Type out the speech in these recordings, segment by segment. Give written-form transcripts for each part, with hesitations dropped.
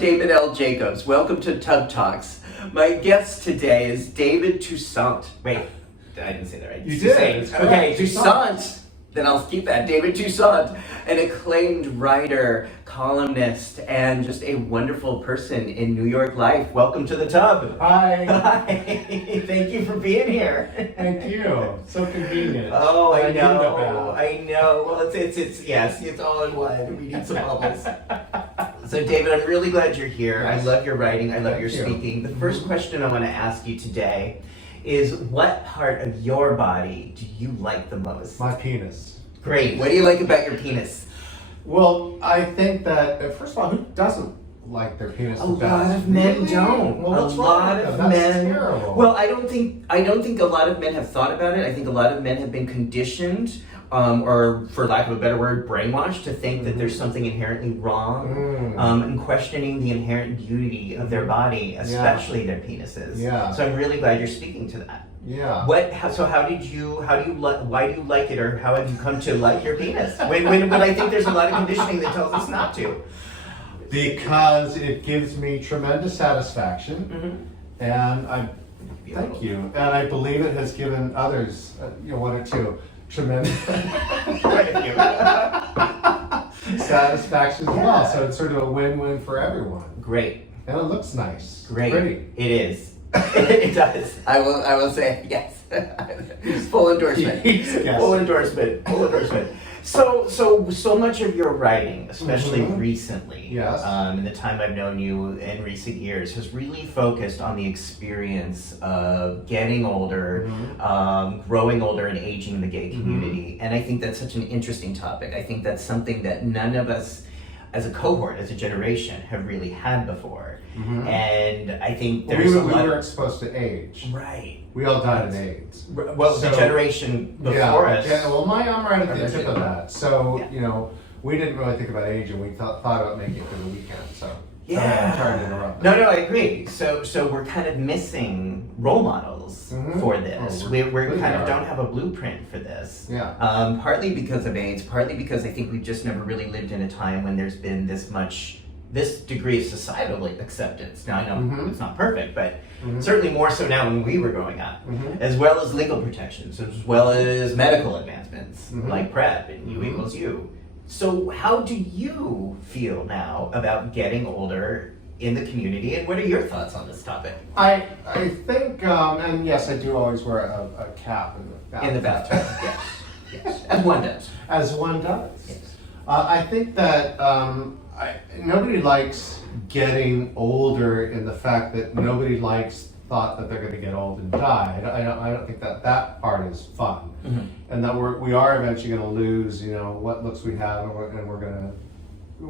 Damon L. Jacobs. Welcome to Tub Talks. My guest today is David Toussaint. Wait, I didn't say that right. You did. Toussaint. Okay, Toussaint. Then I'll keep that. David Toussaint, an acclaimed writer, columnist, and just a wonderful person in New York life. Welcome to the Tub. Hi. Hi. Thank you for being here. Thank you. So convenient. Oh, I know. I know. Well, it's all in one. We need some bubbles. So, David, I'm really glad you're here. Yes. I love your writing. I love Thank your you. speaking. The first question I want to ask you today is, what part of your body do you like the most? My penis. Great. What do you like about your penis? Well, I think that, first of all, who doesn't like their penis A the best? lot of men Really? don't. Well, A what's lot wrong with of them? That's men. terrible. Well, I don't think a lot of men have thought about it. I think a lot of men have been conditioned, or for lack of a better word, brainwashed to think that there's something inherently wrong, and questioning the inherent beauty of their body, especially their penises. Yeah. So I'm really glad you're speaking to that. Yeah. Why do you like it, or how have you come to like your penis? When I think there's a lot of conditioning that tells us not to. Because it gives me tremendous satisfaction, and thank you, and I believe it has given others, one or two, tremendous satisfaction as well. So it's sort of a win-win for everyone. Great. And it looks nice. Great. Pretty. It is. It does. I will say yes. Full endorsement. Yes. Full endorsement. Full endorsement. So much of your writing, especially recently, Yes. in the time I've known you in recent years, has really focused on the experience of getting older, growing older, and aging in the gay community. And I think that's such an interesting topic. I think that's something that none of us, as a cohort, as a generation, have really had before. And I think there's we were exposed to age. Right. We all died of AIDS. Well, the generation before us. Yeah, well, I'm right at the tip of that. So, Yeah. we didn't really think about age, and we thought about making it for the weekend. So, Yeah. I'm sorry to interrupt. No, I agree. So we're kind of missing role models for this. Oh, we we kind of are. don't have a blueprint for this. Yeah. Partly because of AIDS, partly because I think we've just never really lived in a time when there's been this degree of societal acceptance. Now, I know it's not perfect, but certainly more so now when we were growing up, as well as legal protections, as well as medical advancements like PrEP and U equals U. So how do you feel now about getting older in the community, and what are your thoughts on this topic? I think, and yes, I do always wear a cap In the bathtub, yes. As one does. As one does. Yes. I think that nobody likes getting older in the fact that nobody thought that they're going to get old and die. I don't think that part is fun, and that we are eventually going to lose, what looks we have, and we're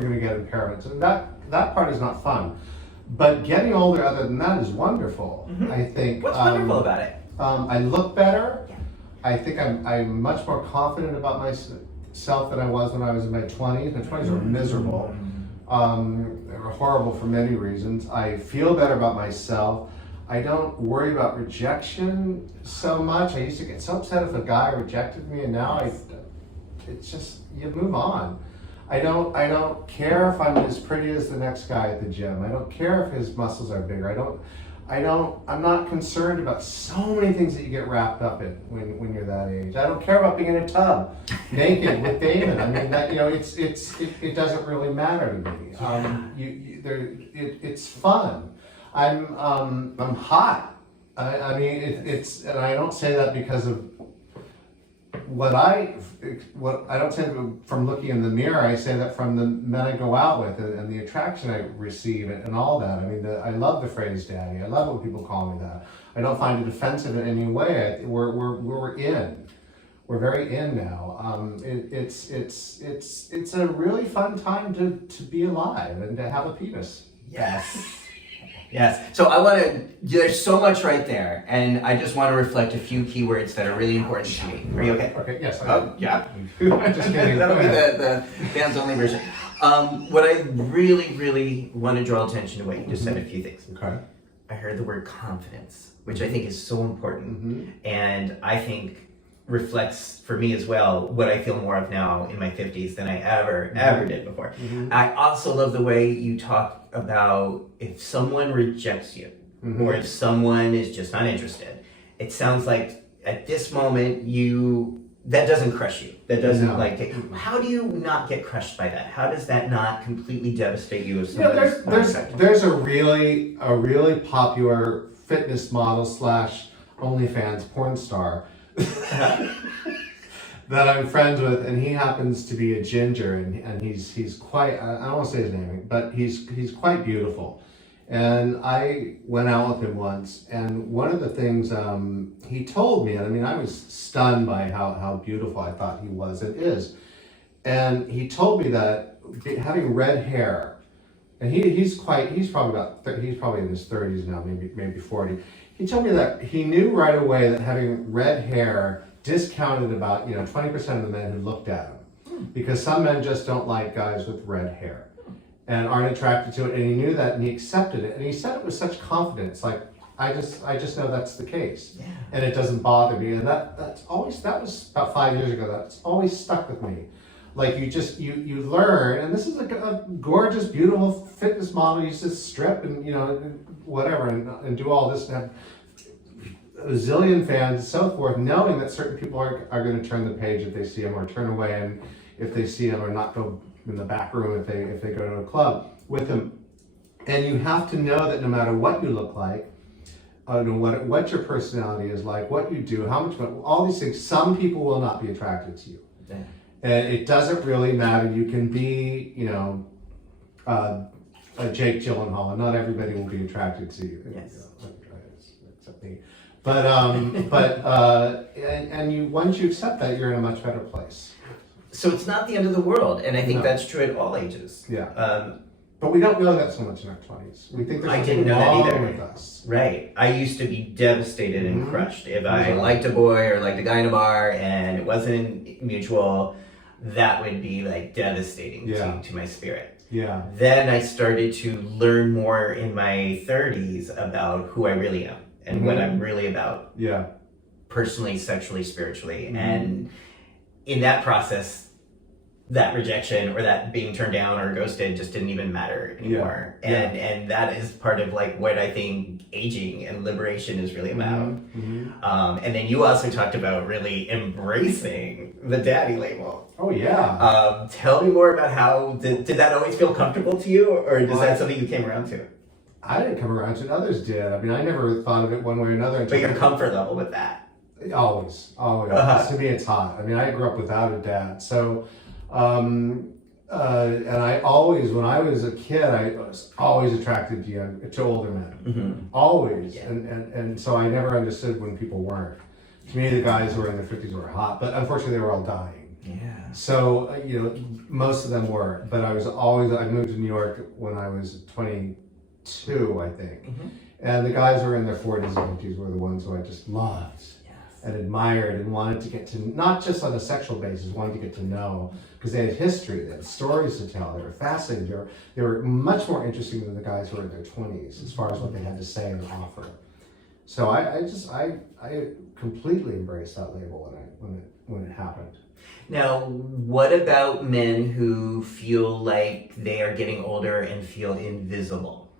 going to get impairments, and that part is not fun. But getting older, other than that, is wonderful. I think. What's wonderful about it? I look better. Yeah. I think I'm much more confident about myself than I was when I was in my 20s. My 20s were miserable. They were horrible for many reasons. I feel better about myself. I don't worry about rejection so much. I used to get so upset if a guy rejected me, and now it's just, you move on. I don't care if I'm as pretty as the next guy at the gym. I don't care if his muscles are bigger. I'm not concerned about so many things that you get wrapped up in when you're that age. I don't care about being in a tub naked with Damon. I mean, that, it doesn't really matter to me. It's fun. I'm hot. I mean, and I don't say that because of what I don't say that from looking in the mirror. I say that from the men I go out with and the attraction I receive and all that. I mean, I love the phrase "daddy." I love when people call me that. I don't find it offensive in any way. We're in. We're very in now. It's a really fun time to be alive and to have a penis. Yes. Yes. So there's so much right there, and I just want to reflect a few keywords that are really important to me. Are you okay? Okay, yes. Oh, yeah. Just kidding. That'll be the fans only version. What I really, really want to draw attention to what you just said, a few things. Okay. I heard the word confidence, which I think is so important. And I think reflects for me as well what I feel more of now in my 50s than I ever did before. I also love the way you talk about if someone rejects you or if someone is just not interested. It sounds like at this moment that doesn't crush you. That doesn't how do you not get crushed by that? How does that not completely devastate you? As there's a really popular fitness model / OnlyFans porn star that I'm friends with, and he happens to be a ginger, and he's quite, I don't want to say his name, but he's quite beautiful. And I went out with him once, and one of the things he told me, and I mean, I was stunned by how beautiful I thought he was and is. And he told me that having red hair, and he's probably in his 30s now, maybe 40. He told me that he knew right away that having red hair discounted about 20% of the men who looked at him, because some men just don't like guys with red hair and aren't attracted to it, and he knew that and he accepted it, and he said it with such confidence, like I just know that's the case, and it doesn't bother me, and that was about 5 years ago. That's always stuck with me. Like you learn, and this is a gorgeous, beautiful fitness model. You just strip and whatever and do all this and have a zillion fans and so forth, knowing that certain people are going to turn the page if they see him, or turn away and if they see him, or not go in the back room if they go to a club with him. And you have to know that no matter what you look like, what your personality is like, what you do, how much, all these things, some people will not be attracted to you. Yeah. And it doesn't really matter. You can be, a Jake Gyllenhaal, and not everybody will be attracted to you. Yes. Except me. But once you accept that, you're in a much better place. So it's not the end of the world, and I think that's true at all ages. Yeah. But we don't know that so much in our 20s. We think there's something wrong with us. Right. I used to be devastated and crushed. If I liked a boy or liked a guy in a bar and it wasn't mutual, that would be like devastating to my spirit. Yeah. Then I started to learn more in my 30s about who I really am and what I'm really about. Yeah. Personally, sexually, spiritually. And in that process, that rejection or that being turned down or ghosted just didn't even matter anymore. And that is part of like what I think aging and liberation is really about. And then you also talked about really embracing the daddy label. Oh yeah. Tell me more about how, did that always feel comfortable to you, or is that something you came around to? I didn't come around to it, others did. I mean, I never thought of it one way or another. But your comfort level with that? Always. To me, it's hot. I mean, I grew up without a dad, so and I always, when I was a kid, I was always attracted to older men, always, and so I never understood when people weren't. To me, the guys who were in their 50s were hot, but unfortunately, they were all dying. Yeah. So most of them were, but I moved to New York when I was 22, I think, and the guys who were in their 40s and 50s were the ones who I just loved. And admired and wanted to get to, not just on a sexual basis, wanted to get to know, because they had history, they had stories to tell, they were fascinating, they were much more interesting than the guys who were in their 20s as far as what they had to say and offer. So I completely embraced that label when it happened. Now, what about men who feel like they are getting older and feel invisible?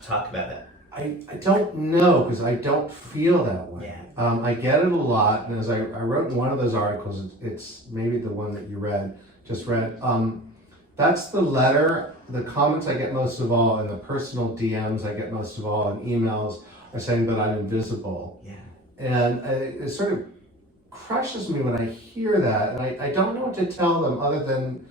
Talk about that. I don't know, because I don't feel that way. Yeah. I get it a lot, and as I wrote in one of those articles, it's maybe the one that you just read, that's the comments I get most of all, and the personal DMs I get most of all, and emails are saying that I'm invisible. Yeah. And it sort of crushes me when I hear that, and I don't know what to tell them other than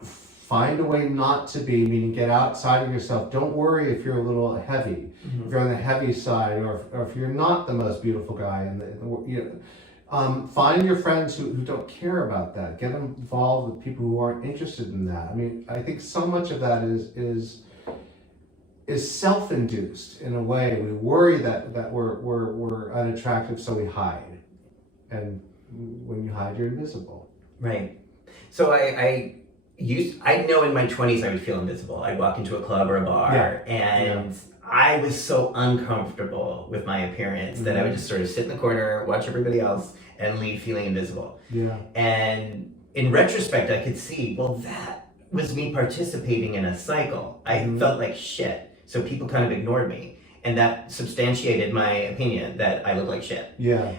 find a way not to be, meaning get outside of yourself. Don't worry if you're a little heavy, if you're on the heavy side, or if you're not the most beautiful guy. Find your friends who don't care about that. Get involved with people who aren't interested in that. I mean, I think so much of that is self-induced in a way. We worry that we're unattractive, so we hide. And when you hide, you're invisible. Right. So I know in my 20s I would feel invisible. I'd walk into a club or a bar and I was so uncomfortable with my appearance that I would just sort of sit in the corner, watch everybody else, and leave feeling invisible. Yeah. And in retrospect, I could see, well, that was me participating in a cycle. I felt like shit, so people kind of ignored me. And that substantiated my opinion that I look like shit. Yeah.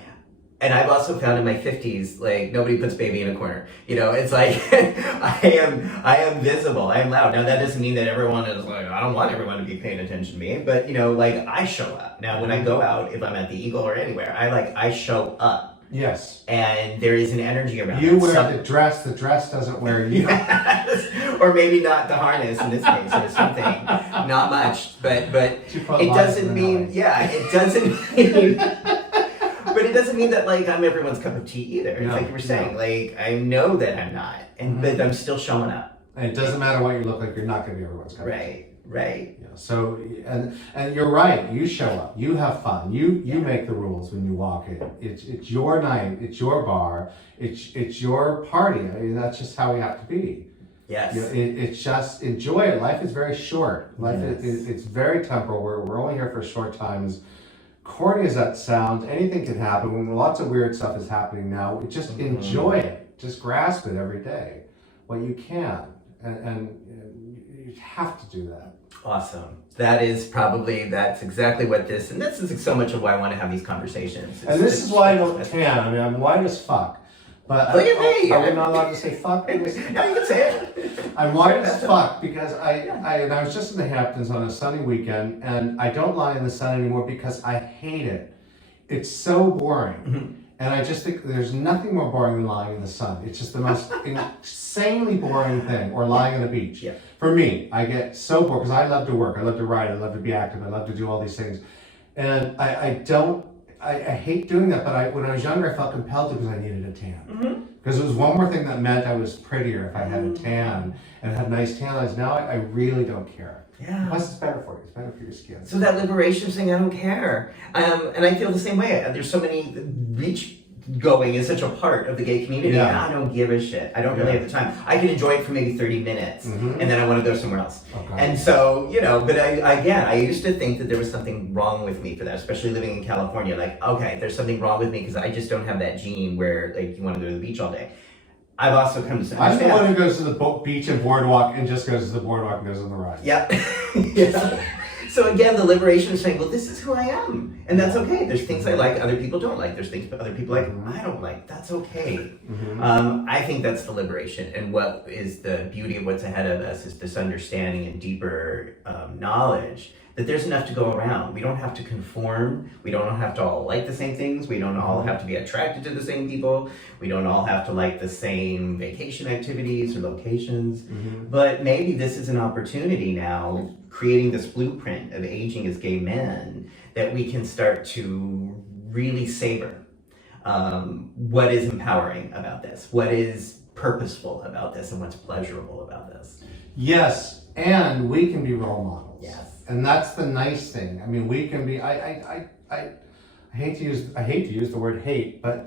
And I've also found in my 50s, like, nobody puts baby in a corner. You know, it's like, I am visible, I am loud. Now, that doesn't mean that everyone is like, I don't want everyone to be paying attention to me, but, you know, like, I show up. Now, when I go out, if I'm at the Eagle or anywhere, I show up. Yes. And there is an energy around you it. wear the dress doesn't wear you. Yes. Or maybe not the harness in this case, or something. Not much, but it doesn't mean, it doesn't mean... But it doesn't mean that, like, I'm everyone's cup of tea either. It's like you were saying, like, I know that I'm not, but I'm still showing up. And it doesn't matter what you look like, you're not going to be everyone's cup of tea. Right. Yeah, so, and you're right, you show up, you have fun, you make the rules when you walk in. It's your night, it's your bar, it's your party. I mean, that's just how we have to be. Yes. You know, it's just, enjoy it. Life is very short. Life it's very temporal. We're only here for a short time. As corny as that sounds, anything can happen. When lots of weird stuff is happening now, just enjoy it. Just grasp it every day, what you can, and you have to do that. Awesome. That's exactly what this is so much of why I want to have these conversations. And this is why I don't tan. I mean, I'm white as fuck. But look at me. Are we not allowed to say fuck? No, you can say it. I'm white as fuck because I was just in the Hamptons on a sunny weekend, and I don't lie in the sun anymore because I hate it. It's so boring. And I just think there's nothing more boring than lying in the sun. It's just the most insanely boring thing, or lying on the beach. Yeah. For me, I get so bored because I love to work, I love to write, I love to be active, I love to do all these things. And I hate doing that, but when I was younger, I felt compelled to because I needed a tan. Because it was one more thing that meant I was prettier if I had a tan and had nice tan lines. Now I really don't care. Yeah. Plus, it's better for you. It's better for your skin. So that liberation thing, I don't care. And I feel the same way. There's so many beach going is such a part of the gay community. And I don't give a shit. I don't really have the time. I can enjoy it for maybe 30 minutes and then I want to go somewhere else. Okay. And so, you know, but I used to think that there was something wrong with me for that, especially living in California. Like, okay, there's something wrong with me because I just don't have that gene where, like, you want to go to the beach all day. I've also come to understand. I'm the one who goes to the beach and boardwalk and just goes to the boardwalk and goes on the ride. Yep. Yeah. So again, the liberation of saying, well, this is who I am. And that's okay. There's things I like, other people don't like. There's things other people like, I don't like. That's okay. I think that's the liberation. And what is the beauty of what's ahead of us is this understanding and deeper knowledge that there's enough to go around. We don't have to conform. We don't have to all like the same things. We don't all have to be attracted to the same people. We don't all have to like the same vacation activities or locations. But maybe this is an opportunity now, creating this blueprint of aging as gay men, that we can start to really savor what is empowering about this, what is purposeful about this, and what's pleasurable about this. Yes, and we can be role models. Yes. And that's the nice thing. I mean, we can be. I hate to use the word hate, but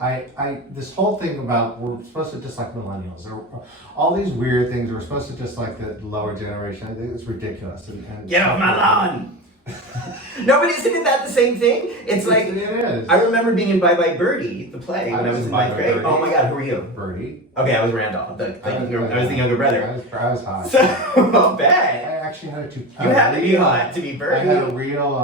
this whole thing about we're supposed to dislike millennials or all these weird things. We're supposed to dislike the lower generation. I think it's ridiculous. And get off my lawn. No, but isn't that the same thing? It's like, it is. I remember being in Bye Bye Birdie, the play, when I was in ninth grade. Oh my God, who were you? Birdie. Okay, I was Randolph. I was the younger brother. I was hot. So, I'll bet. I actually had you had to be hot to be Birdie. I had a real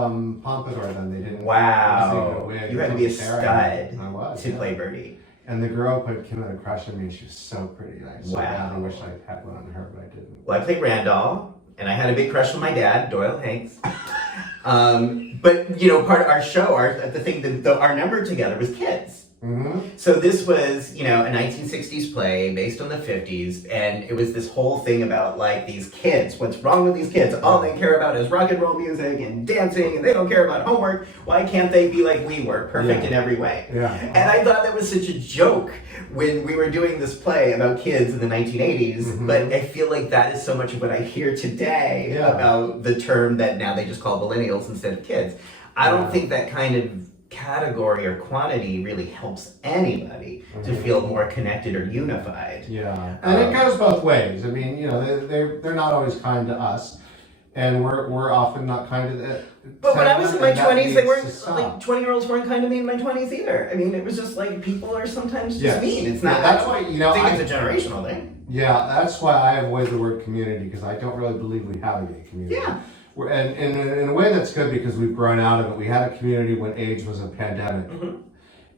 pompadour then. They didn't. Wow. You had to be a stud to play Birdie. And the girl came with a crush on me. She was so pretty. And I so wow. badly wish I had one on her, but I didn't. Well, I played Randolph, and I had a big crush on my dad, Doyle Hanks. But you know, part of our show, our number together was kids. So this was, you know, a 1960s play based on the 50s, and it was this whole thing about like these kids. What's wrong with these kids? All they care about is rock and roll music and dancing, and they don't care about homework. Why can't they be like we were, perfect in every way? And I thought that was such a joke when we were doing this play about kids in the 1980s, but I feel like that is so much of what I hear today about the term that now they just call millennials instead of kids. I don't think that kind of category or quantity really helps anybody to feel more connected or unified. Yeah, and it goes both ways. I mean, you know, they're not always kind to us. and we're often not kind to that. But when I was in my 20s, they weren't, stop. like, 20-year-olds weren't kind to me in my 20s either. I mean, it was just like, people are sometimes just Yes. mean. It's not, Yeah, that's why, you know, I think it's a generational thing. Yeah, that's why I avoid the word community, because I don't really believe we have a gay community. Yeah. And in a way that's good, because we've grown out of it. We had a community when AIDS was a pandemic. Mm-hmm.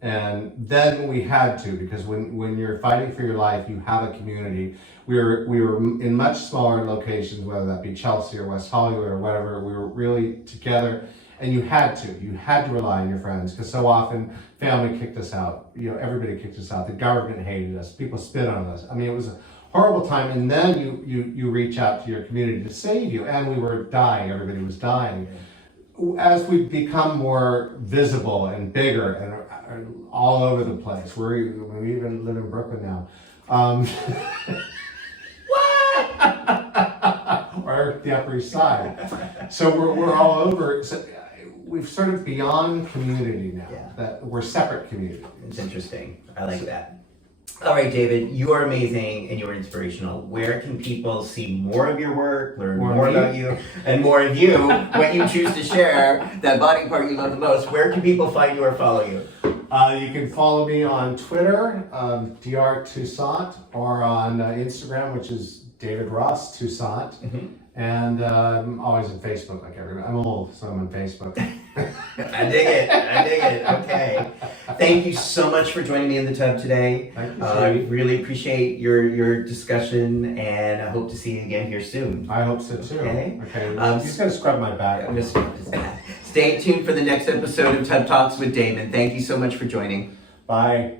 And then we had to, because when you're fighting for your life, you have a community. We were in much smaller locations, whether that be Chelsea or West Hollywood or whatever. We were really together, and you had to rely on your friends, because so often family kicked us out. You know, everybody kicked us out. The government hated us. People spit on us. I mean, it was a horrible time. And then you reach out to your community to save you, and we were dying. Everybody was dying. As we become more visible and bigger and all over the place, we even live in Brooklyn now. Or the Upper East Side. So we're all over. So we've sort of beyond community now. Yeah. That we're separate communities. It's interesting. I like that. All right, David, you are amazing and you are inspirational. Where can people see more of your work, learn more about you, and more of you, what you choose to share, that body part you love the most? Where can people find you or follow you? You can follow me on Twitter, Dr. Toussaint, or on Instagram, which is David Ross Toussaint. Mm-hmm. And I'm always on Facebook, like everybody. I'm old, so I'm on Facebook. I dig it. Okay. Thank you so much for joining me in the tub today. Thank you, I Steve. really appreciate your discussion, and I hope to see you again here soon. I hope so too. Okay. Okay. He's gonna scrub my back. I'm just stay tuned for the next episode of Tub Talks with Damon. Thank you so much for joining. Bye.